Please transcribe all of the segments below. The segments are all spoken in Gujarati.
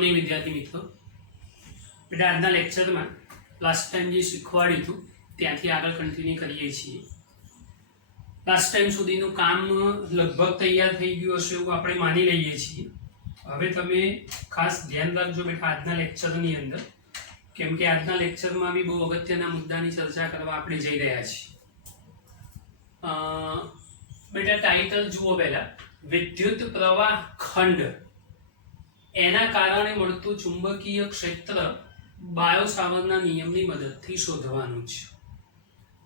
राम नहीं विद्यार्थी मित्रों बेटा आज लेक्चर में लास्ट टाइम जो शीखवाड्યું હતું ત્યાંથી આગળ કન્ટિન્યુ કરીએ છીએ। લાસ્ટ ટાઈમ સુધીનું કામ લગભગ તૈયાર થઈ ગયું હશે એવું આપણે માની લઈએ છીએ। હવે તમે ખાસ ધ્યાન રાખજો બેટા આજના લેક્ચરની અંદર, કેમ કે આજના લેક્ચરમાં બી બહુ અગત્યના મુદ્દાની ચર્ચા કરવા આપણે જઈ રહ્યા છીએ। બેટા ટાઇટલ જુઓ પહેલા, વિદ્યુત પ્રવાહ ખંડ એના કારણે મળતું ચુંબકીય ક્ષેત્ર બાયો-સાવર્ટના નિયમની મદદથી શોધવાનું છે।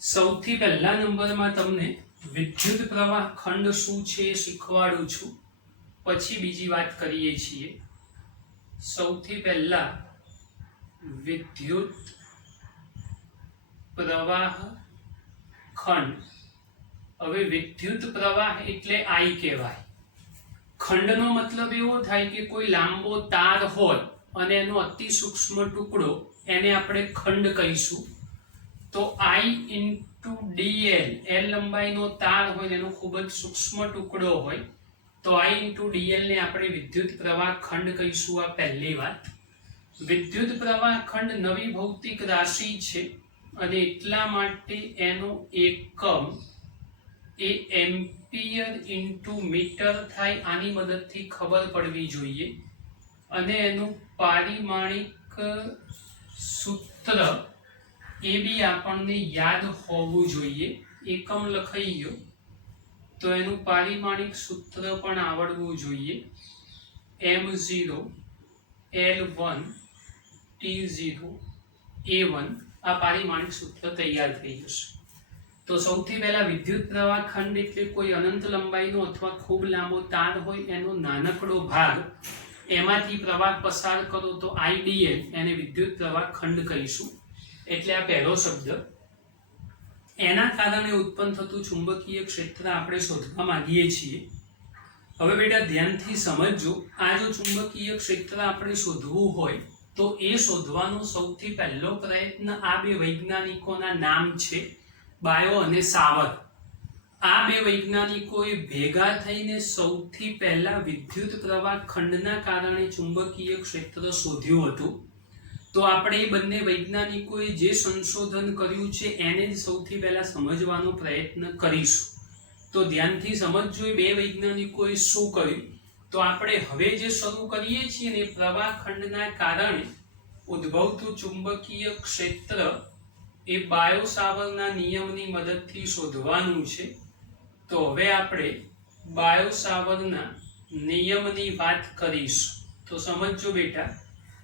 સૌથી પહેલા નંબરમાં તમને વિદ્યુત પ્રવાહ ખંડ શું છે એ શીખવાડું છું, પછી બીજી વાત કરીએ છીએ। સૌથી પહેલા વિદ્યુત પ્રવાહ ખંડ। હવે વિદ્યુત પ્રવાહ એટલે I કહેવાય। ખંડનો મતલબ એવો થાય કે કોઈ લાંબો તાર હોય અને એનો અતિ સૂક્ષ્મ ટુકડો, એને આપણે ખંડ કહીશું। તો I into dl, l લંબાઈનો તાર હોય એનો ખૂબ જ સૂક્ષ્મ ટુકડો હોય તો I into dl ને આપણે વિદ્યુત પ્રવાહ ખંડ કહીશું। આ પહેલી વાત। વિદ્યુત પ્રવાહ ખંડ નવી ભૌતિક રાશિ છે અને એટલા માટે એનો એકમ એ એમ્પિયર ઇન્ટુ મીટર થાય। આની મદદથી ખબર પડવી જોઈએ। અને એનું પારિમાણિક સૂત્ર એ બી આપણને યાદ હોવું જોઈએ। એકમ લખાઈ ગયો તો એનું પારિમાણિક સૂત્ર પણ આવડવું જોઈએ। m0 l1 t0 a1 આ પારિમાણિક સૂત્ર તૈયાર થઈ જશે। તો સૌથી પહેલા વિદ્યુત પ્રવાહ ખંડ એટલે કોઈ અનંત લંબાઈનો અથવા ખૂબ લાંબો તાર હોય એનો નાનકડો ભાગ, એમાંથી પ્રવાહ પસાર કરો તો IDL, એને વિદ્યુત પ્રવાહ ખંડ કહીશું। એટલે આ પહેલો શબ્દ। એના કારણે ઉત્પન્ન થતું ચુંબકીય ક્ષેત્ર આપણે શોધવા માંગીએ છીએ। હવે બેટા ધ્યાનથી સમજજો, આ જો ચુંબકીય ક્ષેત્ર આપણે શોધવું હોય તો એ શોધવાનો સૌથી પહેલો પ્રયત્ન આ બે વૈજ્ઞાનિકોના નામ છે, બાયો અને સાવર્ટ। આ બે વૈજ્ઞાનિકોએ ભેગા થઈને સૌથી પહેલા વિદ્યુત પ્રવાહ ખંડના કારણે ચુંબકીય ક્ષેત્ર શોધ્યું હતું। તો આપણે એ બંને વૈજ્ઞાનિકોએ જે સંશોધન કર્યું છે એને જ સૌથી પહેલા સમજવાનો પ્રયત્ન કરીશું। તો ધ્યાનથી સમજજો એ બે વૈજ્ઞાનિકોએ શું કર્યું। તો આપણે હવે જે શરૂ કરીએ છીએ ને પ્રવાહ ખંડના કારણે ઉદ્ભવતું ચુંબકીય ક્ષેત્ર એ બાયો-સાવર્ટના નિયમની મદદથી શોધવાનું છે। તો હવે આપણે બાયો-સાવર્ટના નિયમની વાત કરીશું। તો સમજો બેટા,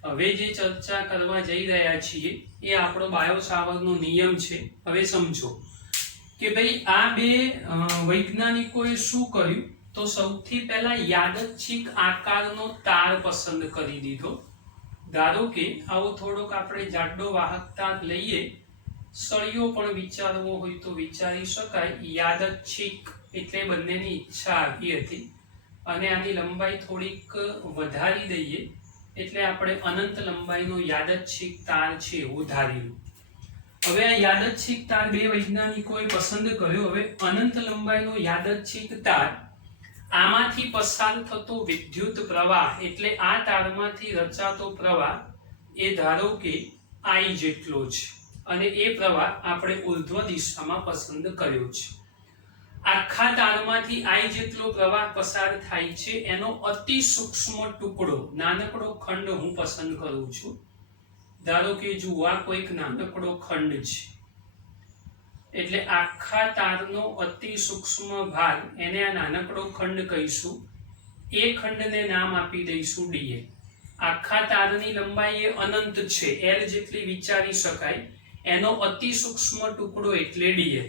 હવે જે ચર્ચા કરવા જઈ રહ્યા છીએ એ આપણો બાયો-સાવર્ટનો નિયમ છે। હવે સમજો કે ભાઈ આ બે વૈજ્ઞાનિકોએ શું કર્યું, તો સૌથી પહેલા યાદચ્છિક આકારનો તાર પસંદ કરી દીધો। ધારો કે આવો થોડોક આપણે જાડો વાહક તાર લઈએ, સળિયો પણ વિચારવો હોય તો વિચારી શકાય। યાદચ્છિક એટલે બંનેની ઈચ્છા આવી હતી અને આની લંબાઈ થોડીક વધારી દઈએ એટલે આપણે અનંત લંબાઈનો યાદચ્છિક તાર છે એવું ધાર્યું। હવે આ યાદચ્છિક તાર બે વૈજ્ઞાનિકોએ પસંદ કર્યો। હવે અનંત લંબાઈનો યાદચ્છિક તાર, આમાંથી પસાર થતો વિદ્યુત પ્રવાહ એટલે આ તારમાંથી રચાતો પ્રવાહ એ ધારો કે I જેટલો છે અને એ પ્રવાહ આપણે ઉર્ધ્વ દિશામાં પસંદ કર્યો છે। આખા તારમાંથી I જેટલો પ્રવાહ પસાર થાય છે, એનો અતિ સૂક્ષ્મ ટુકડો, નાનકડો ખંડ હું પસંદ કરું છું। ધારો કે જુઓ આ કોઈક નાનકડો ખંડ છે, એટલે આખા તારનો અતિ સૂક્ષ્મ ભાગ, એને આ નાનકડો ખંડ કહીશું। એ ખંડને નામ આપી દઈશું dl। આખા તારની લંબાઈ એ અનંત છે, l જેટલી વિચારી શકાય, એનો અતિ સૂક્ષ્મ ટુકડો એટલે dl।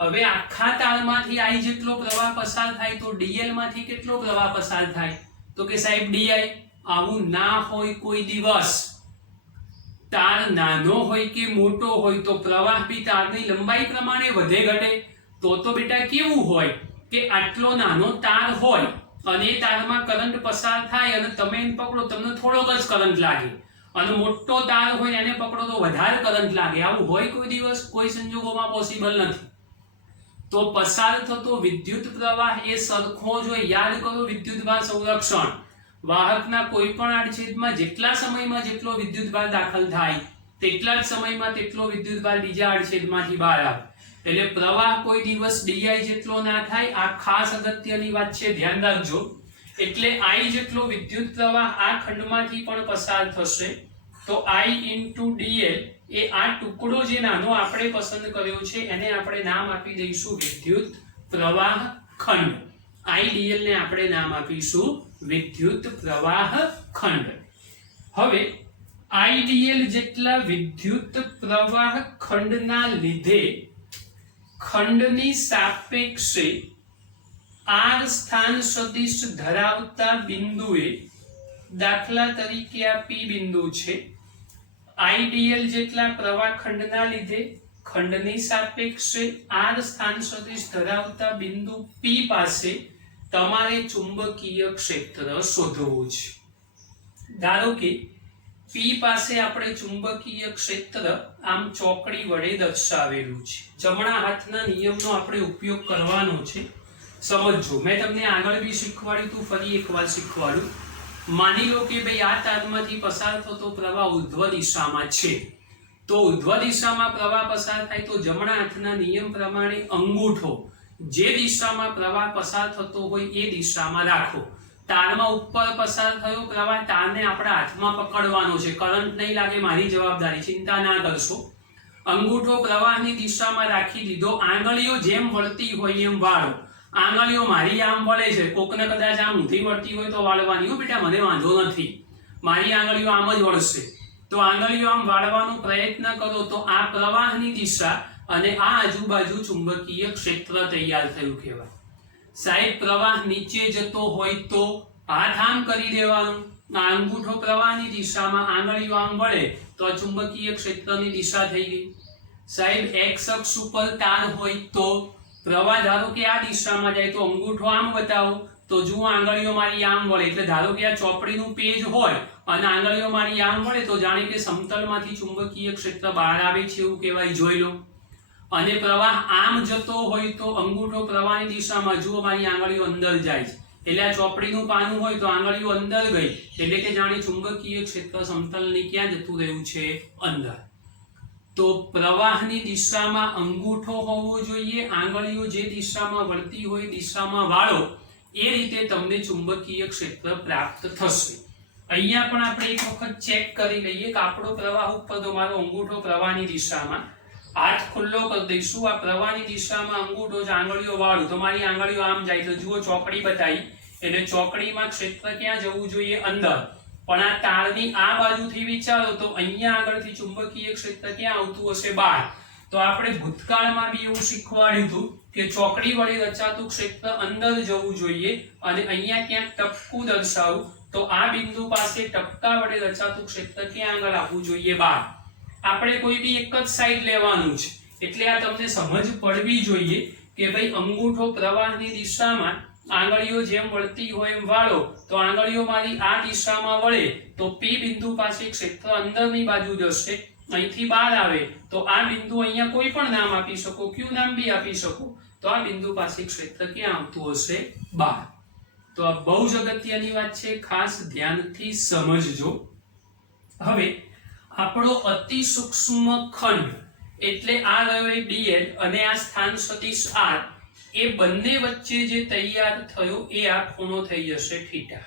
હવે આખા તારમાંથી I જેટલો પ્રવાહ પસાર થાય તો dl માંથી કેટલો પ્રવાહ પસાર થાય, તો કે સાહેબ di। આવું ના હોય કોઈ દિવસ। તાર નાનો હોય કે મોટો હોય તો પ્રવાહ બી તારની લંબાઈ પ્રમાણે વધે ઘટે। તો બેટા કેવું હોય કે આટલો નાનો તાર હોય અને એ તારમાં કરંટ પસાર થાય અને તમે એને પકડો, તમને થોડોક જ કરંટ લાગે, અને મોટો તાર હોય એને પકડો તો વધારે કરંટ લાગે। આવું હોય કોઈ દિવસ? કોઈ સંજોગોમાં પોસિબલ નથી। તો પસાર થતો વિદ્યુત પ્રવાહ એ સરખો જ હોય। યાદ કરો વિદ્યુતભાર સંરક્ષણ, વાહકના કોઈ પણ આડછેદમાં જેટલા સમયમાં જેટલો વિદ્યુતભાર દાખલ થાય તેટલા જ સમયમાં તેટલો વિદ્યુતભાર બીજા આડછેદમાંથી બહાર આવે. એટલે પ્રવાહ કોઈ દિવસ ડીઆઈ જેટલો ના થાય. આ ખાસ અગત્યની વાત છે, ધ્યાન રાખજો. એટલે I જેટલો વિદ્યુત પ્રવાહ આ ખંડમાંથી પણ પસાર થશે. તો I * dl એ આ ટુકડો જે નાનો આપણે પસંદ કર્યો છે એને આપણે નામ આપી દઈશું વિદ્યુત પ્રવાહ ખંડ. IDL ને આપણે નામ આપીશું વિદ્યુત પ્રવાહ ખંડ. હવે IDL જેટલા વિદ્યુત પ્રવાહ ખંડના લીધે ખંડની સાપેક્ષે r સ્થાન સદિશ ધરાવતા બિંદુએ, દાખલા તરીકે આ P બિંદુ છે, IDL જેટલા પ્રવાહ ખંડના લીધે ખંડની સાપેક્ષે r સ્થાન સદિશ ધરાવતા બિંદુ P પાસે તમારે ચુંબકીય ક્ષેત્ર શોધવું છે. ધારો કે P પાસે આપણે ચુંબકીય ક્ષેત્ર આમ ચોકડી વડે દર્શાવેલું છે. જમણા હાથના નિયમનો આપણે ઉપયોગ કરવાનો છે. સમજો, મેં તમને આગળ બી શીખવાડ્યું તું, ફરી એકવાર શીખવાડું. માની લો કે ભાઈ આ તારમાંથી પસાર થતો પ્રવાહ ઉર્ધ્વ દિશામાં છે. તો ઉર્ધ્વ દિશામાં પ્રવાહ પસાર થાય તો જમણા હાથના નિયમ પ્રમાણે અંગૂઠો જે દિશામાં પ્રવાહ પસાર થતો હોય એ દિશામાં રાખો. તારમાં ઉપર પસાર થયો પ્રવાહ, તારને આપણા હાથમાં પકડવાનો છે. કરંટ નહીં લાગે મારી જવાબદારી, ચિંતા ના કરશો. અંગૂઠો પ્રવાહની દિશામાં રાખી દીધો. આંગળીઓ જેમ વળતી હોય એમ વાળો. આંગળીઓ મારી આમ વળે છે, કોકને કદાચ આમ ઊંધી વળતી હોય તો વાળવાની. હો બેટા, મને વાંધો નથી, મારી આંગળીઓ આમ જ વળશે. તો આંગળીઓ આમ વાળવાનો પ્રયત્ન કરો તો આ પ્રવાહની દિશા અને આ આજુબાજુ ચુંબકીય ક્ષેત્ર તૈયાર થયું કહેવાય. સાહેબ પ્રવાહ નીચે જતો હોય તો હાથ આમ કરી દેવાનું. અંગૂઠો પ્રવાહની દિશામાં, આંગળીઓ આમ વળે તો ચુંબકીય ક્ષેત્રની દિશા થઈ ગઈ. સાહેબ x અક્ષ ઉપર તાર હોય તો પ્રવાહ ધારો કે આ દિશામાં જાય તો અંગૂઠો આમ બતાવો તો જુઓ આંગળીઓ મારી આમ વળે. એટલે ધારો કે આ ચોપડીનું પેજ હોય અને આંગળીઓ મારી આમ વળે તો જાણે કે સમતલમાંથી ચુંબકીય ક્ષેત્ર બહાર આવે છે એવું કહેવાય. જોઈ લો. અને પ્રવાહ આમ જતો હોય તો અંગૂઠો પ્રવાહની દિશામાં, જુઓ મારી આંગળીઓ અંદર જાય છે. એટલે આ ચોપડીનું પાનું હોય તો આંગળીઓ અંદર ગઈ એટલે કે જાણે ચુંબકીય ક્ષેત્ર સમતલની ક્યાં જતું રહ્યું છે? અંદર. તો પ્રવાહની દિશામાં અંગૂઠો હોવો જોઈએ. આંગળીઓ જે દિશામાં વળતી હોય દિશામાં વાળો. એ રીતે તમને ચુંબકીય ક્ષેત્ર પ્રાપ્ત થશે. અહીંયા પણ આપણે એક વખત ચેક કરી લઈએ કે આપણો પ્રવાહ ઉપર તો મારો અંગૂઠો પ્રવાહની દિશામાં, હાથ ખુલ્લો કરી દઈશું. આ પ્રવાહની દિશામાં અંગૂઠો જ આંગળીઓ વાળું તો મારી આંગળીઓ આમ જાય તો જુઓ ચોકડી બતાવી. એટલે ચોકડીમાં ક્ષેત્ર ક્યાં જવું જોઈએ? અંદર. પણ આ તારની આ બાજુથી વિચારો તો અહીંયા આગળથી ચુંબકીય ક્ષેત્ર ક્યાં આવતું હશે? બહાર. તો આપણે ભૂતકાળમાં બી એવું શીખવાડ્યું હતું કે ચોકડી વડે રચાતું ક્ષેત્ર અંદર જવું જોઈએ અને અહીંયા ક્યાંક ટપકું દર્શાવું તો આ બિંદુ પાસે ટપકા વડે રચાતું ક્ષેત્ર ક્યાં આગળ આવવું જોઈએ? બહાર. આપણે કોઈ બી એક જ સાઈડ લેવાનું છે એટલે આ તમને સમજ પડવી જોઈએ કે ભાઈ અંગૂઠો પ્રવાહની દિશામાં, આંગળીઓ જેમ વળતી હોય એમ વાળો તો આંગળીઓ મારી આ દિશામાં વળે તો P બિંદુ પાસે ક્ષેત્ર અંદરની બાજુ જશે. અહીંથી બહાર આવે તો આ બિંદુ, અહીંયા કોઈ પણ નામ આપી શકો, Q નામ બી આપી શકો. તો આ બિંદુ પાસે ક્ષેત્ર ક્યાં આવતું હશે? બહાર. તો આ બહુ જ અગત્યની વાત છે, ખાસ ધ્યાનથી સમજજો. હવે આપણો અતિ સૂક્ષ્મ ખંડ એટલે આ રહ્યો dl અને આ સ્થાન સદિશ r, એ બંને વચ્ચે જે તૈયાર થયો એ આ ખૂણો થઈ જશે થીટા.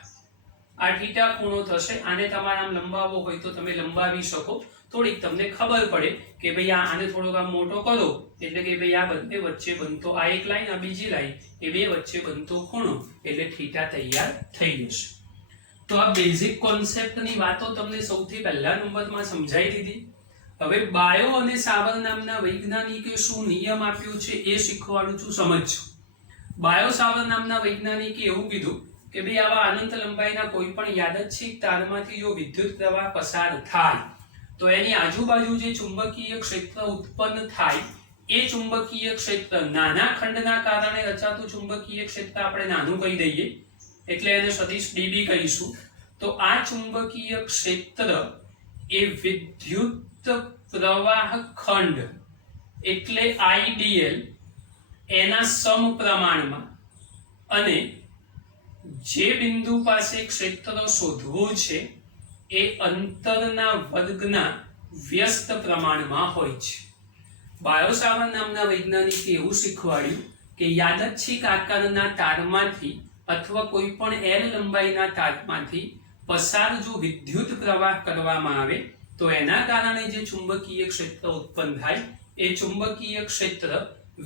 આ થીટા ખૂણો થશે. આને તમારે આમ લંબાવવો હોય તો તમે લંબાવી શકો. થોડીક તમને ખબર પડે કે ભાઈ આને થોડોક આમ મોટો કરો એટલે કે ભાઈ આ બંને વચ્ચે બનતો, આ એક લાઈન આ બીજી લાઈન, એ બે વચ્ચે બનતો ખૂણો એટલે થીટા તૈયાર થઈ જશે. તો આ બેઝિક કોન્સેપ્ટની વાતો તમને સૌથી પહેલા નંબરમાં સમજાઈ દીધી. હવે બાયો અને સાવર નામના વૈજ્ઞાનિકે શું નિયમ આપ્યો છે એ શીખવાડું છું, સમજજો. બાયો સાવર નામના વૈજ્ઞાનિકે એવું કીધું કે ભાઈ આવા અનંત લંબાઈના કોઈ પણ યાદચ્છિક તારમાંથી જો વિદ્યુત પ્રવાહ પસાર થાય તો એની આજુબાજુ જે ચુંબકીય ક્ષેત્ર ઉત્પન્ન થાય એ ચુંબકીય ક્ષેત્ર, નાના ખંડના કારણે રચાતું ચુંબકીય ક્ષેત્ર આપણે નાનું કહી દઈએ એટલે એને સદિશ dB કહીશું. તો આ ચુંબકીય ક્ષેત્ર એ વિદ્યુત પ્રવાહ ખંડ એટલે IDL એના સમપ્રમાણમાં અને જે બિંદુ પાસે ક્ષેત્ર શોધવું છે એ અંતરના વર્ગના વ્યસ્ત પ્રમાણમાં હોય છે. બાયોસાવર્ટ નામના વૈજ્ઞાનિકે એવું શીખવાડ્યું કે યાદચ્છિક આકારના તારમાંથી અથવા કોઈ પણ L લંબાઈના તારમાંથી પસાર જો વિદ્યુત પ્રવાહ કરવામાં આવે તો એના કારણે જે ચુંબકીય ક્ષેત્ર ઉત્પન્ન થાય એ ચુંબકીય ક્ષેત્ર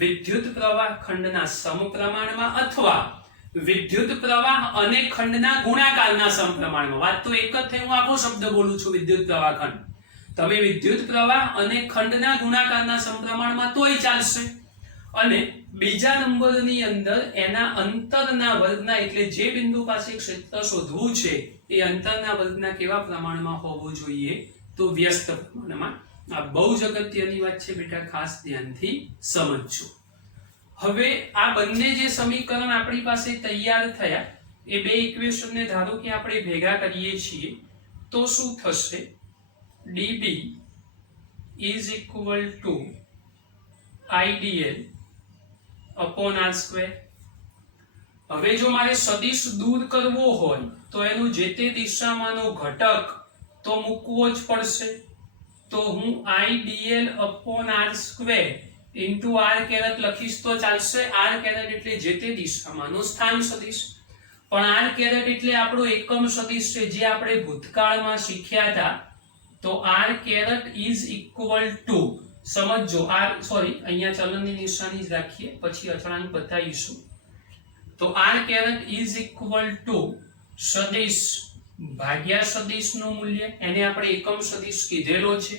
વિદ્યુત પ્રવાહ ખંડના સમપ્રમાણમાં અથવા વિદ્યુત પ્રવાહ અને ખંડના ગુણાકારના સમપ્રમાણમાં. વાત તો એક જ થઈ, હું આખો શબ્દ બોલું છું વિદ્યુત પ્રવાહ ખંડ. તમે વિદ્યુત પ્રવાહ અને ખંડના ગુણાકારના સમપ્રમાણમાં તોય ચાલશે. અને બીજા નંબરની અંદર એના અંતરના વર્ગના, એટલે જે બિંદુ પાસે ક્ષેત્ર શોધવું છે એ અંતરના વર્ગના કેવા પ્રમાણમાં હોવું જોઈએ? તો વ્યસ્ત પ્રમાણમાં. આ બહુ જ અગત્યની વાત છે બેટા, ખાસ ધ્યાનથી સમજજો. હવે આ બંને જે સમીકરણ આપણી પાસે તૈયાર થયા એ બે ઇક્વેશનને ધારો કે આપણે ભેગા કરીએ છીએ તો શું થશે? dB is equal to IDL upon R square. હવે જો મારે સદિશ દૂર કરવો હોય તો એનું જે તે દિશામાંનો ઘટક તો મૂકવો જ પડશે. તો હું IDL upon R square into R caret લખીશ તો ચાલશે. R કેરેટ એટલે જે તે દિશામાંનો સ્થાન સદિશ, પણ R કેરેટ એટલે આપણો એકમ સદિશ છે જે આપણે ભૂતકાળમાં શીખ્યા હતા. તો R caret is equal to, સમજો R, સોરી અહીંયા ચલનની નિશાની જ રાખીએ પછી અચળાંક બતાવીશું. તો R caret is equal to સદિશ ભાગ્યા સદિશનું મૂલ્ય, એને આપણે એકમ સદિશ કીધેલો છે.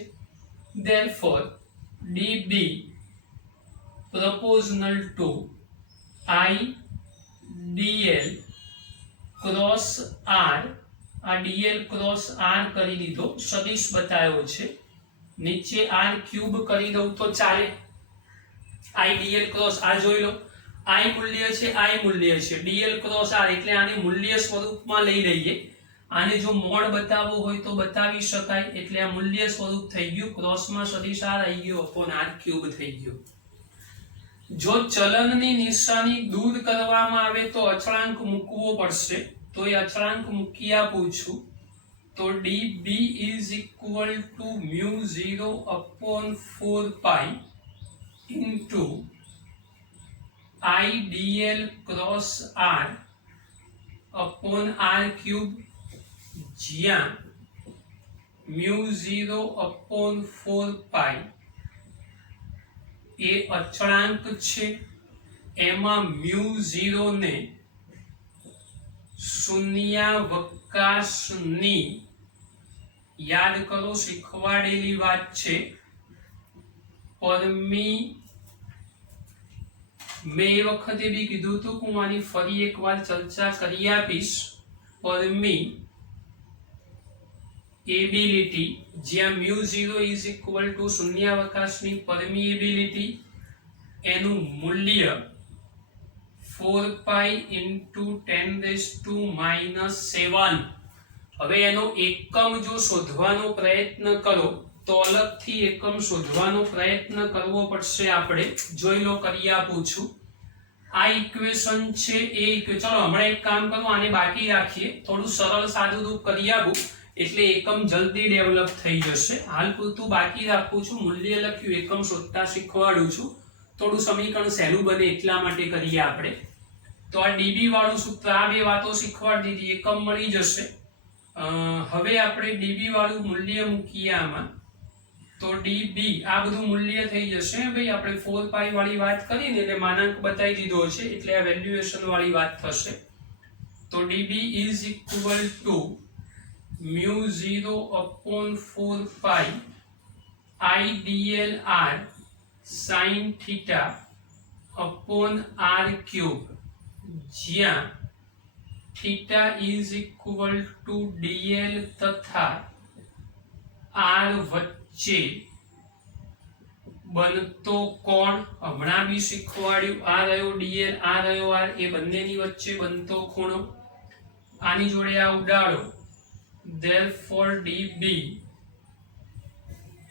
therefore dB proportional to IDL cross R. આ dl ક્રોસ r કરી દીધો, સદિશ બતાવ્યો છે, નીચે r ક્યુબ કરી દઉં તો ચાલે. IDL ક્રોસ r જોઈ લો, I મૂલ્ય છે, I મૂલ્ય છે, dl ક્રોસ r એટલે આને મૂલ્ય સ્વરૂપમાં લઈ લઈએ. આને જો મોડ બતાવવો હોય તો બતાવી શકાય, એટલે આ મૂલ્ય સ્વરૂપ થઈ ગયું, ક્રોસમાં સદિશ r આવી ગયો અપોન r ક્યુબ થઈ ગયો. જો ચલનની નિશાની દૂર કરવામાં આવે તો અચળાંક મૂકવો પડશે, તો એ અચળાંક મૂકી આપું છું. તો dB is equal to mu 0 upon 4 pi into IDL cross R upon R cube, જ્યાં mu 0 upon 4 pi એ અચળાંક છે. એમાં mu 0 ને શૂન્યાવકાશની, યાદ કરો શીખવાડેલી વાત છે, પરમી, મેં એ વખતે બી કીધું હતું કે હું આની ફરી એકવાર ચર્ચા કરી આપીશ. પરમી એબિલિટી, જ્યાં mu 0 is equal to શૂન્યાવકાશની પરમિએબિલિટી, એનું મૂલ્ય 4 pi into 10⁻⁻⁷. હવે એનો એકમ જો શોધવાનો પ્રયત્ન કરો તો અલગથી એકમ શોધવાનો પ્રયત્ન કરવો પડશે આપણે. જોઈ લો, કરી આપું છું. આ ઇક્વેશન છે એ ચલો હમણાં એક કામ કરું, આને બાકી રાખીએ, થોડું સરળ સાદું રૂપ કરી આપું એટલે એકમ જલ્દી ડેવલપ થઈ જશે. હાલ પૂરતું બાકી રાખું છું, મૂલ્ય લખ્યું, એકમ શોધતા શીખવાડું છું, થોડું સમીકરણ સહેલું બને એટલા માટે કરીએ આપણે. તો આ dB વાળું સૂત્ર, આ બે વાતો શીખવાડી દીધી, એકમ મળી જશે. હવે આપણે dB વાળું મૂલ્ય મૂકીએ આમાં, તો dB આ બધું મૂલ્ય થઈ જશે. ભાઈ આપણે 4 pi વાળી વાત કરીને એટલે માનાંક બતાવી દીધો છે એટલે આ વેલ્યુએશન વાળી વાત થશે. તો dB is equal to mu 0 upon 4 pi IDL R sin theta upon R cube, જ્યાં theta is equal to dl તથા R વચ્ચે બનતો કોણ, હમણાં બી શીખવાડ્યું, આ રહ્યો dl, આ રહ્યો r, એ બંનેની વચ્ચે બનતો ખૂણો. આની જોડે આ ઉડાડો. therefore dB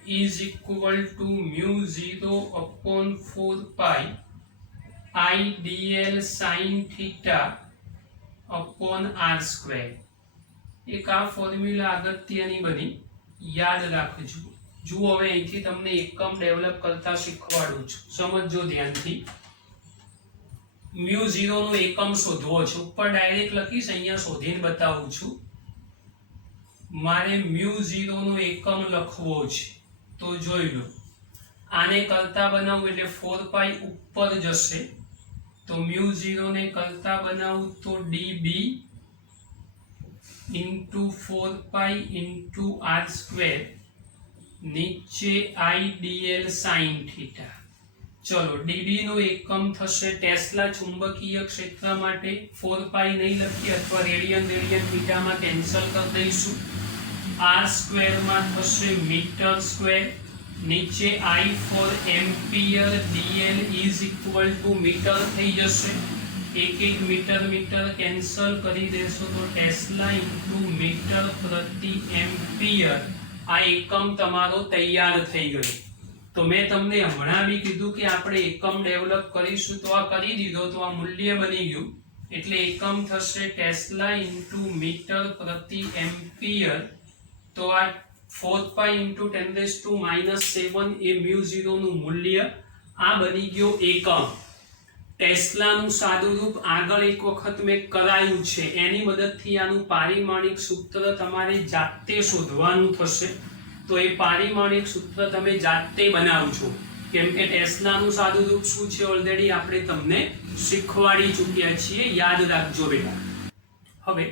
is equal to mu 0 upon 4 pi I dl sin theta upon R square. एक आ फॉर्म्युला अगत्यनी बनी, याद राखજો। जुओ हवे અહીંથી તમને એકમ ડેવલપ કરતા શીખવાડું છું, સમજજો ધ્યાનથી। म्यू 0 નો એકમ શોધવો છે, ઉપર ડાયરેક્ટ લખીશ, અહીંયા શોધીને બતાવું છું। મારે म्यू 0 નો એકમ લખવો છે, તો જોઈ લો, આને કરતા બનાવું એટલે 4 પાઈ ઉપર જશે, તો म्यू 0 ने करता बनाऊं तो db into 4 pi into R square नीचे idl sin थीटा। चलो db नो एकम थशे टेस्ला चुंबकीय क्षेत्र माटे 4 पाई नहीं लखी अथवा रेडियन थीटा में कैंसल कर दईशु। आर स्क्वेर में थशे मीटर स्क्वेर, नीचे I for ampere dl is equal to metre थई जशे, एक एक मीटर मीटर कैंसल करी देशो तो टेस्ला इंटू मीटर प्रति एम्पियर आ एकम तमारो तैयार थई गयो। तो मैं तमने हमणा भी कीधुं कि आपणे एकम डेवलप करीशुं, तो आ करी दीधो, तो आ मूल्य बनी गयुं, एटले एकम थशे टेस्ला इंटू मीटर प्रति एम्पियर। तो आ 4 पाई इंटू 10⁻⁻7 ए म्यू 0 નું મૂલ્ય આ બની ગયો એકમ। ટેસ્લાનું સાદું રૂપ આગળ એક વખત મેં કરાયું છે, એની મદદથી આનું પારિમાણિક સૂત્ર તમારે જાતે શોધવાનું થશે। તો એ પારિમાણિક સૂત્ર તમે જાતે બનાવજો, કેમ કે ટેસ્લાનું સાદું રૂપ શું છે ઓલરેડી આપણે તમને શીખવાડી ચૂક્યા છીએ, યાદ રાખજો બેટા। હવે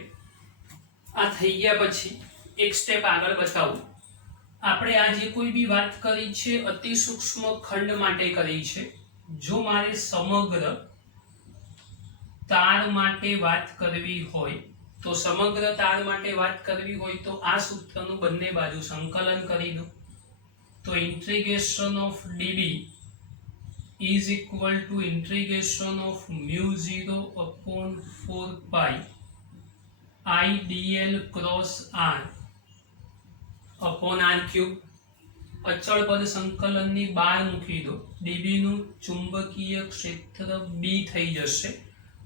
આ થઈ ગયા પછી એક સ્ટેપ આગળ બતાવું। આપણે આજે કોઈ બી વાત કરી છે અતિ સૂક્ષ્મ ખંડ માટે કરી છે। જો મારે સમગ્ર તાર માટે વાત કરવી હોય, તો સમગ્ર તાર માટે વાત કરવી હોય તો આ સૂત્રનું બંને બાજુ સંકલન કરી દો। તો integration of db is equal to integration of mu 0 upon 4 pi idl cross r upon R cube. अचल पद संकलन नी बार मूकी दो, db नु चुंबकीय क्षेत्र b थई जशे।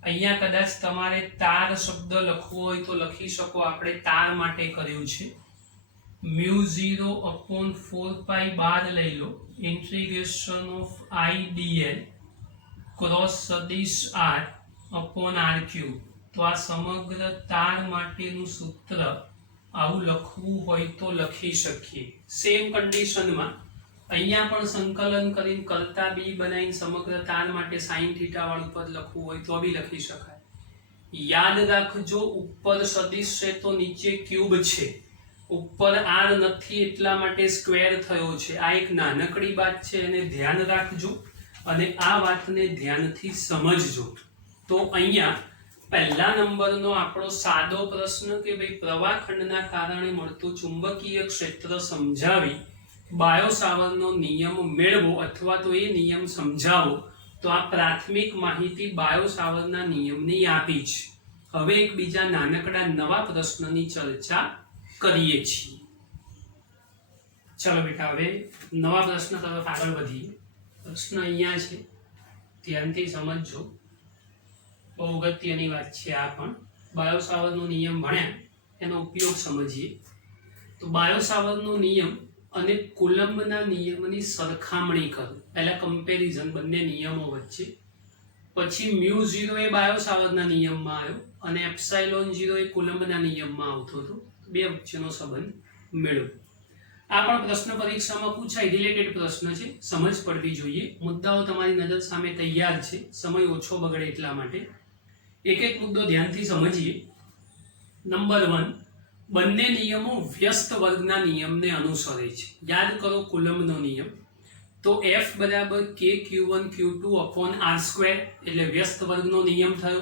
अहींया कदाच तमारे तार शब्द लखवो होय तो लखी शको, आपणे तार माटे कर्युं छे। म्यू 0 अपॉन 4 पाई बार लई लो, इंटिग्रेशन ऑफ idl क्रॉस सदिश r अपॉन r क्यूब। तो आ समग्र तार माटेनुं सूत्र આવું લખવું હોય તો લખી શકીએ। સેમ કન્ડિશનમાં અહીંયા પણ સંકલન કરીને કરતા b બનાવીને સમગ્ર તાર માટે sin θ વાળું પદ લખવું હોય તો બી લખી શકાય। યાદ રાખજો, ઉપર સદિશ છે તો નીચે ક્યુબ છે, ઉપર r નથી એટલા માટે સ્ક્વેર થયો છે। આ એક નાનકડી વાત છે, એને ધ્યાન રાખજો અને આ વાતને ધ્યાનથી સમજજો। તો અહીંયા पहला नंबर नो आपणो सादो प्रश्न के भाई प्रवाहखंडना कारणे मळतुं चुंबकीय क्षेत्र समजावी बायो-सावर्तनो नियम मेळवो अथवा तो ए नियम समजावो। तो आ प्राथमिक माहिती बायो-सावर्तना नियमनी आपी छे। हवे एक बीजा नानकड़ा नवा प्रश्ननी चर्चा करीए छीए। चलो बेटा हवे नवा प्रश्न तरफ आगळ वधीए। प्रश्न अहींया छे, ध्यानथी समजजो, बहु अगत्यनी बात है। आ पण बायो-सावर्तनो नियम भण्या एनो उपयोग समझीए। तो बायो-सावर्तनो नियम अने कूलम्बना नियमनी सरखामणी करो। पहला कम्पेरिजन बंने नियमों वच्चे, पछी म्यू 0 ए बायो-सावर्तना नियममां आव्यो अने एप्सिलॉन 0 ए कूलम्बना नियममां आवतो हतो। बे वच्चेनो संबंध मेळव्यो। आ पण प्रश्न परीक्षामां पूछाय, रिलेटेड प्रश्न छे, समज पड़वी जोईए। मुद्दाओ तमारी नजर सामे तैयार छे, समय ओछो बगड़े એટલા માટે एक एक मुद्दो ध्यानथी समझिए। नंबर 1, बंने नियमों व्यस्त वर्गना नियमने अनुसरे छे। याद करो कूलम्बनो नियम, तो F बराबर K Q1 Q2 upon R square એટલે व्यस्त वर्गनो नियम थयो।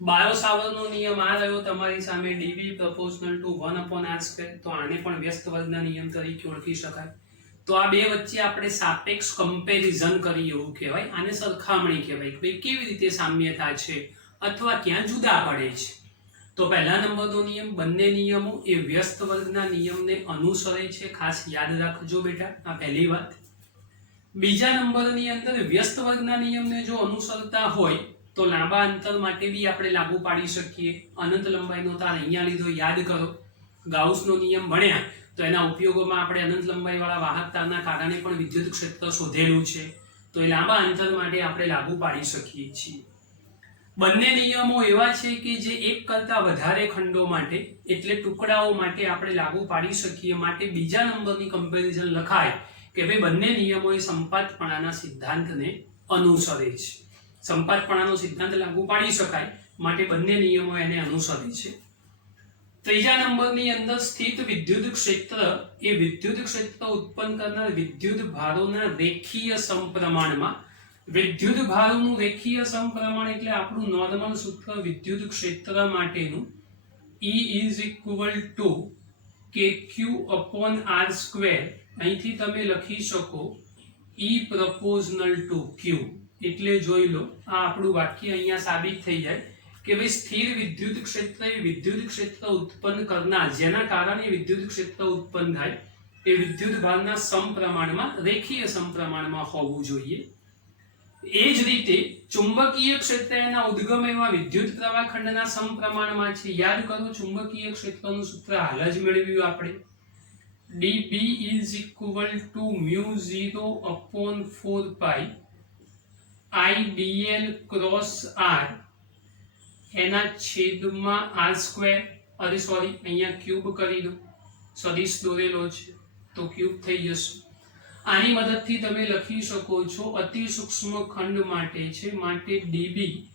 बायो-सावर्तनो नियम आ रह्यो तमारी सामे dB proportional to 1 upon R square, तो आने पण व्यस्त वर्गना नियम तरीके ओळखी शकाय। तो आ बे वच्चे आपणे सापेक्ष कम्पेरिजन करीए एवुं कहेवाय, आने सरखामणी कहेवाय के भाई केवी रीते साम्यता छे अथवा क्या जुदा पड़े छे। तो पहला नंबरनो नियम, बंने नियमों ए व्यस्त वर्गना नियमने अनुसरे छे, खास याद राखजो बेटा, आ पहली बात। बीजा नंबरनी अंदर व्यस्त वर्गना नियमने जो अनुसरता होय તો લાંબા અંતર માટે બી આપણે લાગુ પાડી શકીએ. અનંત લંબાઈનો તાર અહીંયા લીધો, યાદ કરો. ગાઉસનો નિયમ ભણ્યા તો એના ઉપયોગોમાં આપણે અનંત લંબાઈવાળા વાહક તારના કારણે પણ વિદ્યુત ક્ષેત્ર શોધેલું છે. તો એ લાંબા અંતર માટે આપણે લાગુ પાડી શકીએ છીએ. બંને નિયમો એવા છે કે જે એક કરતા વધારે ખંડો માટે એટલે ટુકડાઓ માટે આપણે લાગુ પાડી શકીએ. માટે બીજા નંબરની કમ્પેરિઝન લખાય કે ભાઈ બંને નિયમો એ સંપાતપણાના સિદ્ધાંતને અનુસરે છે. સંપાતપણાનો સિદ્ધાંત લાગુ પાડી શકાય માટે બંને નિયમો એને અનુસરે છે. ત્રીજા નંબરની અંદર સ્થિત વિદ્યુત ક્ષેત્ર એ વિદ્યુત ક્ષેત્ર ઉત્પન્ન કરનાર વિદ્યુત ભારોના રેખીય સમપ્રમાણમાં. વિદ્યુત ભારોનું રેખીય સમપ્રમાણ એટલે આપણું નોર્મલ સૂત્ર વિદ્યુત ક્ષેત્ર માટેનું E is equal to KQ/R². અહીંથી તમે લખી શકો E proportional to Q. એટલે જોઈ લો, આ આપણું વાક્ય અહીંયા સાબિત થઈ જાય કે ભાઈ સ્થિર વિદ્યુત ક્ષેત્ર એ વિદ્યુત ક્ષેત્ર ઉત્પન્ન કરનાર, જેના કારણે વિદ્યુત ક્ષેત્ર ઉત્પન્ન થાય એ વિદ્યુત ભારના સમપ્રમાણમાં, રેખીય સમપ્રમાણમાં હોવું જોઈએ. એ જ રીતે ચુંબકીય ક્ષેત્ર એના ઉદ્ગમ એવા વિદ્યુત પ્રવાહ ખંડના સમપ્રમાણમાં છે. યાદ કરો, ચુંબકીય ક્ષેત્રનું સૂત્ર હાલ જ મેળવ્યું આપણે. dB is equal to μ0/4π IdL cross R એના છેદમાં R². અરે સોરી, અહીંયા ક્યુબ કરી દો, સદિશ દોરેલો છે તો ક્યુબ થઈ જશે. આની મદદથી તમે લખી શકો છો અતિ સૂક્ષ્મ ખંડ માટે છે, માટે dB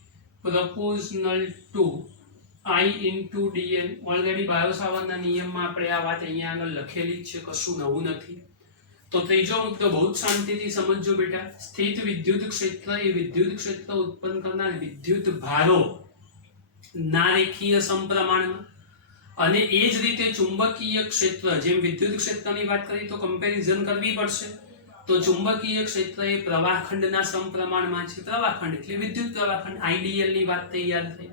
proportional to I into dl. Already બાયો-સાવરના નિયમમાં આપણે આ વાત અહીંયા આગળ લખેલી જ છે, કશું નવું નથી. તો ત્રીજો મુદ્દો બહુ જ શાંતિથી સમજજો બેટા. સ્થિત વિદ્યુત ક્ષેત્ર એ વિદ્યુત ક્ષેત્ર ઉત્પન્ન કરનાર વિદ્યુત ભારો ના રેખીય સમપ્રમાણમાં. અને એ જ રીતે ચુંબકીય ક્ષેત્ર, જેમ વિદ્યુત ક્ષેત્રની વાત કરી તો કમ્પેરિઝન કરવી પડશે, તો ચુંબકીય ક્ષેત્ર એ પ્રવાહખંડના સમપ્રમાણમાં છે. પ્રવાહખંડ એટલે વિદ્યુત પ્રવાહખંડ, IDL ની વાત તૈયાર થઈ.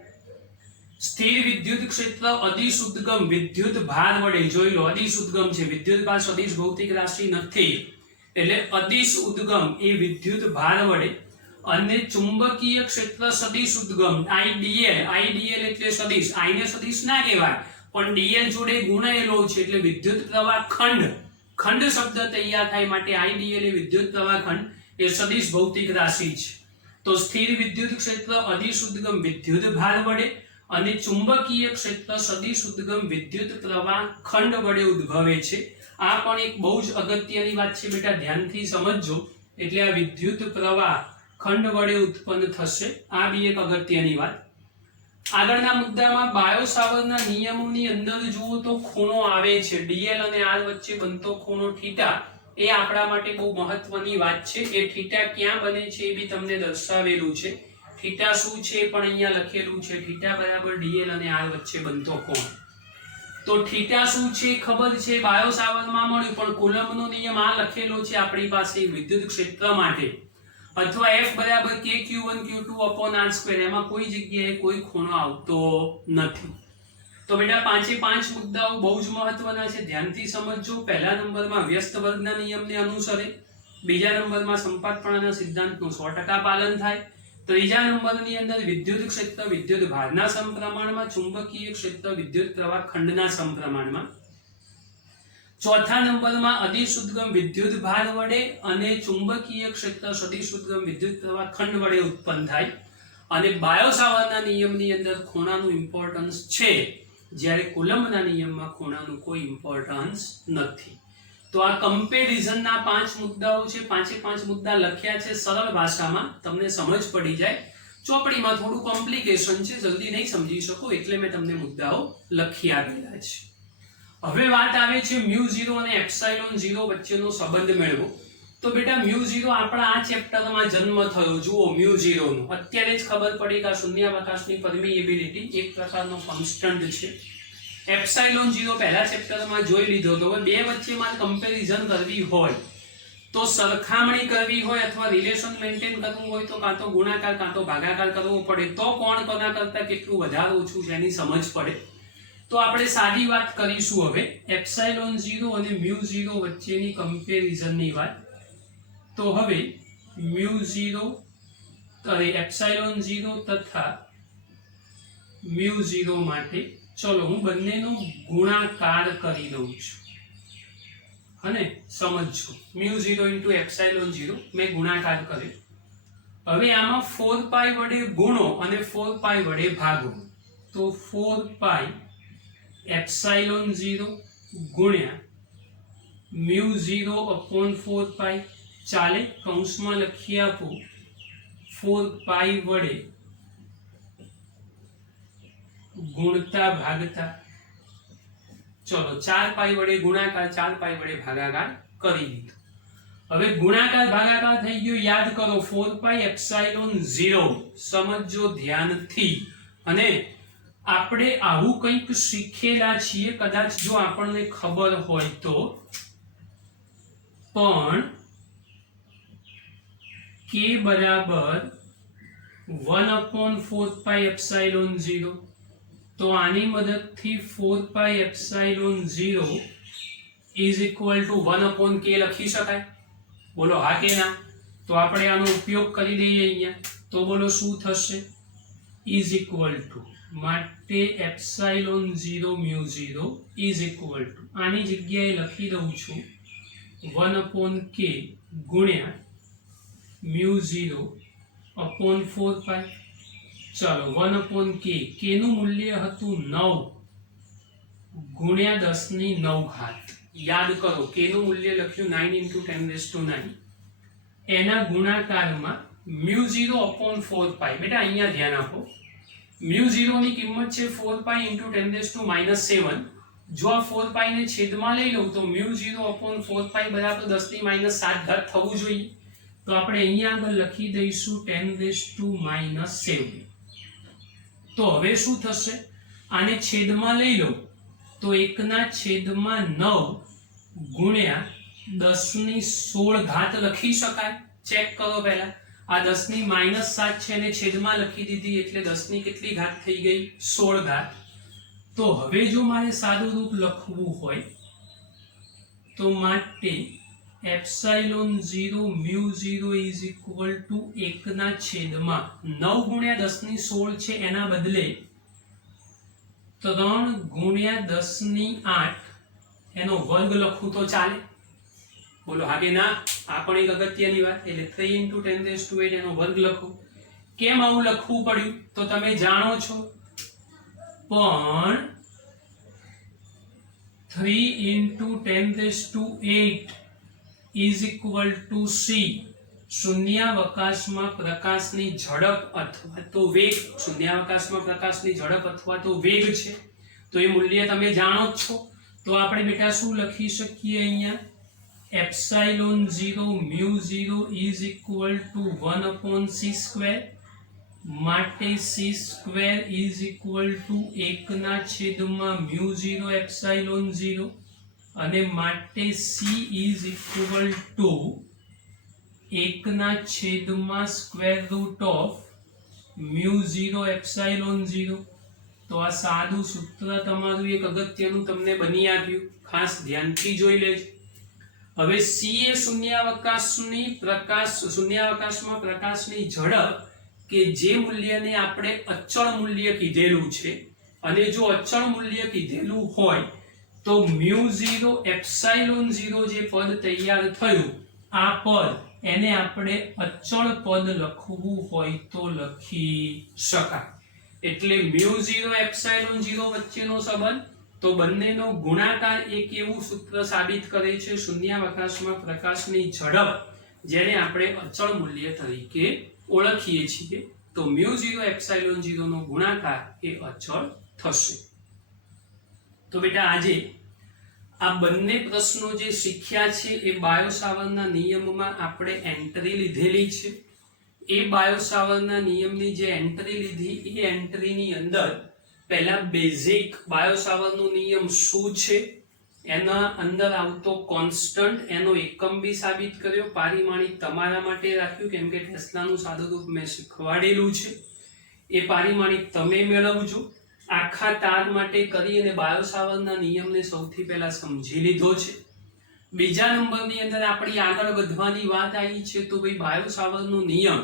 સ્થિર વિદ્યુત ક્ષેત્ર અધિશુદ્ધગમ વિદ્યુત ભાર વડે, જોઈ લો અધિશુદ્ધગમ છે, વિદ્યુત ભાર સદિશ ભૌતિક રાશિ નથી એટલે અધિશ ઉદ્ગમ એ વિદ્યુત ભાર વડે. અને ચુંબકીય ક્ષેત્ર સદિશ ઉદ્ગમ IDL એટલે સદિશ, I ને સદિશ ના કહેવાય પણ dl જોડે ગુણાયેલો છે એટલે વિદ્યુત પ્રવાહ ખંડ, ખંડ શબ્દ તૈયાર થાય માટે IDL એ વિદ્યુત પ્રવાહ ખંડ એ સદિશ ભૌતિક રાશિ છે. તો સ્થિર વિદ્યુત ક્ષેત્ર અધિશુદ્ધગમ વિદ્યુત ભાર વડે અને ચુંબકીય ક્ષેત્ર સદિશ ઉદ્ગમ વિદ્યુત પ્રવાહ ખંડ વડે ઉદ્ભવે છે. આ પણ એક બહુ જ અગત્યની વાત છે બેટા, ધ્યાનથી સમજજો. એટલે આ વિદ્યુત પ્રવાહ ખંડ વડે ઉત્પન્ન થશે, આ બી એક અગત્યની વાત. આગળના મુદ્દામાં બાયો-સાવરના નિયમોની અંદર જુઓ તો ખૂણો આવે છે, dl અને r વચ્ચે બનતો ખૂણો θ એ આપણા માટે બહુ મહત્વની વાત છે. એ θ ક્યાં બને છે એ બી તમને દર્શાવેલું છે. θ શું છે પણ અહીંયા લખેલું છે, θ બરાબર dl અને r વચ્ચે બનતો કોણ. તો θ શું છે ખબર છે, બાયો-સાવરમાં મળ્યું, પણ કુલમ્બનો નિયમ આ લખેલો છે આપણી પાસે વિદ્યુત ક્ષેત્ર માટે. અથવા F બરાબર KQ1Q2/R², એમાં કોઈ જગ્યાએ કોઈ ખૂણો આવતો નથી. તો બેટા પાંચે પાંચ મુદ્દાઓ બહુ જ મહત્વના છે, ધ્યાનથી સમજજો. પહેલા નંબરમાં વ્યસ્ત વર્ગના નિયમને અનુસરે, બીજા નંબરમાં સંપાતપણાના સિદ્ધાંતનું 100% પાલન થાય, ત્રીજા નંબરની અંદર વિદ્યુત ક્ષેત્ર વિદ્યુત ભારના સમપ્રમાણમાં, ચુંબકીય ક્ષેત્ર વિદ્યુત પ્રવાહ ખંડના સમપ્રમાણમાં, ચોથા નંબરમાં અધિશુદ્ધગમ વિદ્યુત ભાર વડે અને ચુંબકીય ક્ષેત્ર સદિશુદ્ધગમ વિદ્યુત પ્રવાહ ખંડ વડે ઉત્પન્ન થાય. અને બાયો-સાવરના નિયમની અંદર ખૂણાનું ઇમ્પોર્ટન્સ છે, જ્યારે કુલમ્બના નિયમમાં ખૂણાનું કોઈ ઇમ્પોર્ટન્સ નથી. તો આ કમ્પેરિઝનના 5 મુદ્દાઓ છે, પાંચે પાંચ મુદ્દા લખ્યા છે સરળ ભાષામાં, તમને સમજ પડી જાય. ચોપડીમાં થોડું કોમ્પ્લિકેશન છે, જલ્દી નહીં સમજી શકો એટલે મેં તમને મુદ્દાઓ લખી આપેલા છે. હવે વાત આવે છે μ0 અને ε0 વચ્ચેનો સંબંધ મેળવો. તો બેટા μ0 આપણા આ ચેપ્ટરમાં જન્મ થયો. જુઓ μ0 નું અત્યારે જ ખબર પડી કે શૂન્યાવકાશની પરમિએબિલિટી એક પ્રકારનો કોન્સ્ટન્ટ છે. ε0 પહેલા ચેપ્ટરમાં જોઈ લીધો. તો હવે બે વચ્ચે મારે કમ્પેરિઝન કરવી હોય, તો સરખામણી કરવી હોય અથવા રિલેશન મેન્ટેન કરવું હોય તો કાં તો ગુણાકાર કાં તો ભાગાકાર કરવો પડે, તો કોણ કોના કરતા કેટલું વધારે ઓછું છે એની સમજ પડે. તો આપણે સાદી વાત કરીશું હવે ε0 અને μ0 વચ્ચેની કમ્પેરિઝનની વાત. તો હવે μ0 એપ્સાઇલોન 0 તથા મ્યુ 0 માટે ચલો હું બંનેનો ગુણાકાર કરી દઉં છું અને સમજજો મ્યુ 0 ઇન્ટુ એપ્સાઇલોન 0 મેં ગુણાકાર કર્યો. હવે આમાં 4 પાઈ વડે ગુણો અને 4 પાઈ વડે ભાગો તો 4 પાઈ એપ્સાઇલોન 0 ગુણ્યા મ્યુ 0 અપોન 4 પાઈ ચાલે કૌંસમાં લખી આપું 4 પાઈ વડે ગુણતા ભાગતા ચલો 4 પાઈ વડે ગુણાકાર 4 પાઈ વડે ભાગાકાર કરી દીધો. હવે ગુણાકાર ભાગાકાર થઈ ગયો. યાદ કરો 4 પાઈ એપ્સાઇલોન 0 સમજો ધ્યાનથી. અને આપણે આવું કંઈક શીખેલા છીએ કદાચ જો આપણને ખબર હોય તો, પણ k બરાબર 1/4 પાઈ એપ્સાઇલોન 0 તો આની મદદથી 4 pi epsilon 0 is equal to 1/k લખી શકાય. બોલો હા કે ના? તો આપણે આનો ઉપયોગ કરી દઈએ અહીંયા. તો બોલો શું થશે? ઇઝ ઇક્વલ ટુ માટે epsilon 0 mu 0 is equal two આની જગ્યાએ લખી દઉં છું 1/k ગુણ્યા મ્યુ 0 અપોન 4 પાઈ. ચાલો 1/k k નું મૂલ્ય હતું 9 ગુણ્યા 10 ની 9 ઘાત. યાદ કરો k નું મૂલ્ય લખ્યું 9 into 10⁹. એના ગુણાકારમાં મ્યુ 0 અપોન 4 પાઈ. બેટા અહીંયા ધ્યાન આપો. મ્યુ 0 ની કિંમત છે 4 પાઈ into 10⁻⁷. જો આ 4 પાઈ ને છેદમાં લઈ લઉં તો મ્યુ 0 અપોન 4 પાઈ બરાબર 10⁻⁷ ઘાત થવું જોઈએ. તો આપણે અહીંયા આગળ લખી દઈશું 10⁻⁷. તો હવે શું થશે? આને છેદમાં લઈ લો તો 1/9 ગુણ્યા 10⁻16 ઘાત લખી શકાય. ચેક કરો પહેલા. આ 10⁻⁷ છે એને છેદમાં લખી દીધી એટલે 10 ની કેટલી ઘાત થઈ ગઈ? 16 ઘાત. તો હવે જો મારે સાદું રૂપ લખવું હોય તો માટે epsilon 0 mu 0 is equal two 1/9 ગુણ્યા 10⁻16 છે એના બદલે 3 ગુણ્યા 10⁸ એનો વર્ગ લખું તો ચાલે. બોલો હા કે ના? આ પણ એક અગત્યની વાત. એટલે 3 into 10⁸ એનો વર્ગ લખો. કેમ આવું લખવું પડ્યું તો તમે જાણો છો, પણ 3 into 10⁸ is equal to c. શૂન્યાવકાશમાં પ્રકાશની ઝડપ અથવા તો વેગ, શૂન્યાવકાશમાં પ્રકાશની ઝડપ અથવા તો વેગ છે તો એ મૂલ્ય તમે જાણો જ છો. તો આપણે બેટા શું લખી શકીએ અહીંયા? Epsilon 0 mu 0 is equal two 1/c². માટે c² is equal two 1/μ0 epsilon 0 અને માટે c is equal to 1/√μ0 epsilon 0. તો આ સાદું સૂત્ર તમારું એક અગત્યનું તમને બની આવ્યું. ખાસ ધ્યાનથી જોઈ લેજો. હવે c એ શૂન્યાવકાશમાં પ્રકાશની ઝડપ કે જે મૂલ્યને આપણે અચળ મૂલ્ય કીધેલું છે, અને જો અચળ મૂલ્ય કીધેલું હોય તો μ0 એપ્સાઇલોન 0 જે પદ તૈયાર થયું આ પદ એને આપણે અચળ પદ લખવું હોય તો લખી શકાય. એટલે μ0 એપ્સાઇલોન 0 વચ્ચેનો સંબંધ તો બંનેનો ગુણાકાર એક એવું સૂત્ર સાબિત કરે છે શૂન્યાવકાશમાં પ્રકાશની ઝડપ જેને આપણે અચળ મૂલ્ય તરીકે ઓળખીએ છીએ. તો μ0 એપ્સાઇલોન 0 નો ગુણાકાર એ અચળ થશે. તો બેટા આજે આ બંને પ્રશ્નો જે શીખ્યા છે એ બાયો-સાવર્ટના નિયમમાં આપણે એન્ટ્રી લીધેલી છે. એ બાયો-સાવર્ટના નિયમની જે એન્ટ્રી લીધી એ એન્ટ્રીની અંદર પહેલા બેઝિક બાયો-સાવર્ટનો નિયમ શું છે, એના અંદર આવતો કોન્સ્ટન્ટ એનો એકમ બી સાબિત કર્યો. પારિમાણિક તમારા માટે રાખ્યું કેમ કે ટેસ્લાનું સાદું રૂપ મેં શીખવાડેલું છે. એ પારિમાણિક તમે મેળવજો. આખા તાર માટે કરી અને બાયો-સાવર્ટના નિયમને સૌથી પહેલા સમજી લીધો છે. બીજા નંબરની અંદર આપણી આગળ વધવાની વાત આવી છે તો ભાઈ બાયો-સાવર્ટનો નિયમ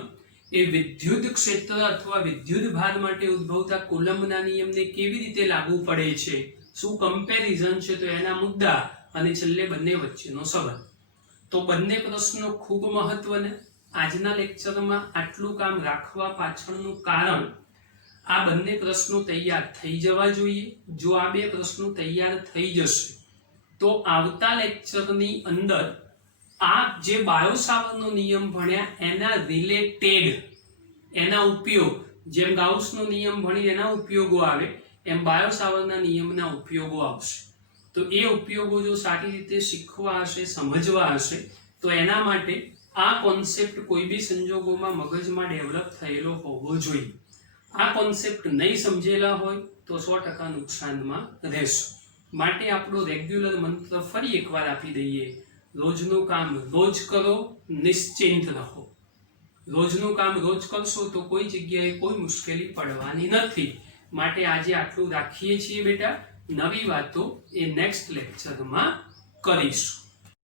એ વિદ્યુત ક્ષેત્ર અથવા વિદ્યુત ભાર માટે ઉદ્ભવતા કુલમ્બના નિયમને કેવી રીતે લાગુ પડે છે, શું કમ્પેરિઝન છે, તો એના મુદ્દા અને છેલ્લે બંને વચ્ચેનો સંબંધ. તો બંને પ્રશ્નો ખૂબ મહત્વના. આજના લેક્ચરમાં આટલું કામ રાખવા પાછળનું કારણ, આ બંને પ્રશ્નો તૈયાર થઈ જવા જોઈએ. જો આ બે પ્રશ્નો તૈયાર થઈ જશે તો આવતા લેક્ચરની અંદર આ જે બાયો-સાવર્ટનો નિયમ ભણ્યા એના રિલેટેડ, એના ઉપયોગ, જેમ ગાઉસનો નિયમ ભણી એના ઉપયોગો આવે એમ બાયો-સાવર્ટના નિયમના ઉપયોગો આવશે. તો એ ઉપયોગો જો સારી રીતે શીખવા હશે, સમજવા હશે, તો એના માટે આ કોન્સેપ્ટ કોઈ બી સંજોગોમાં મગજમાં ડેવલપ થયેલો હોવો જોઈએ. આ કોન્સેપ્ટ નહીં સમજેલા હોય તો 100% નુકસાનમાં રહેશો. માટે આપણો રેગ્યુલર મંત્ર ફરી એકવાર આપી દઈએ: રોજનું કામ રોજ કરો, નિશ્ચિંત રહો. રોજનું કામ રોજ કરશો તો કોઈ જગ્યાએ કોઈ મુશ્કેલી પડવાની નથી. માટે આજે આટલું રાખીએ છીએ બેટા. નવી વાતો એ નેક્સ્ટ લેક્ચરમાં કરીશું.